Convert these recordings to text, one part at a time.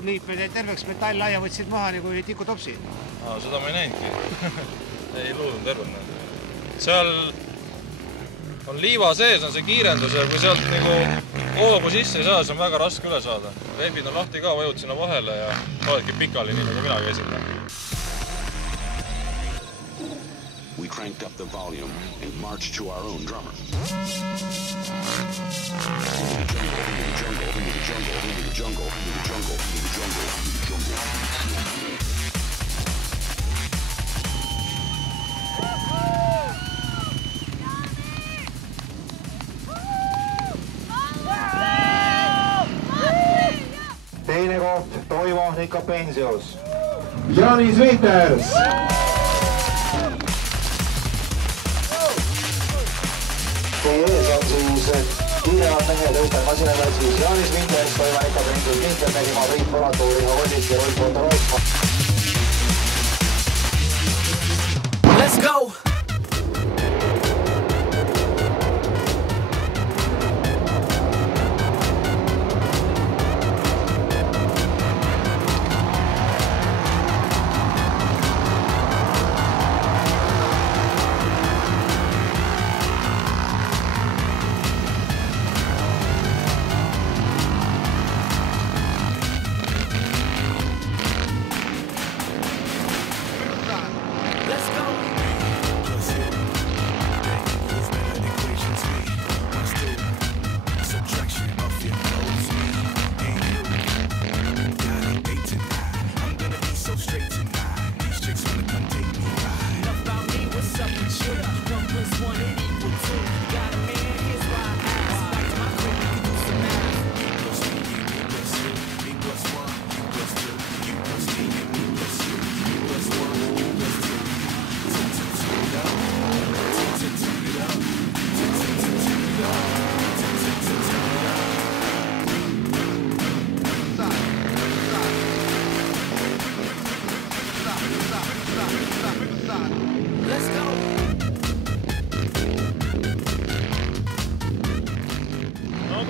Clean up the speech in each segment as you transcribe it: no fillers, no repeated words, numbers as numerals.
puuliipmed ja terveks metall laia võtsid maha nagu tikutopsi. Seda ma ei näinudki. Ei luudnud tervena. Seal on liiva sees, on see kiirendus ja kui sealt nagu hoogu sisse ei saa, siis on väga raske üle saada. Veebid on lahti ka, vajud sinna vahele ja saadki pikali, nii nagu mina käisin. We cranked up the volume and marched to our own drummer. Teine koht, Toivo Nikopensius. Janis Viiters. Teie ees on siis kiiremad mehed õutel masinadel siis Janis Viiters, Toivo Nikopensius, Viiters nägima Priit Polatu, Riho Kollik ja Roy Pontaroosma. Let's go!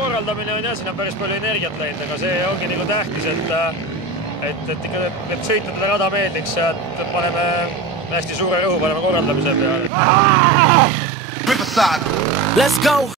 Korraldamine on jah, siin on päris palju energiat läinud, aga see ongi nagu tähtis, et ikka peab sõitudele rada meeldiks, et paneme hästi suure rõhu, paneme korraldamise peale. Let's go!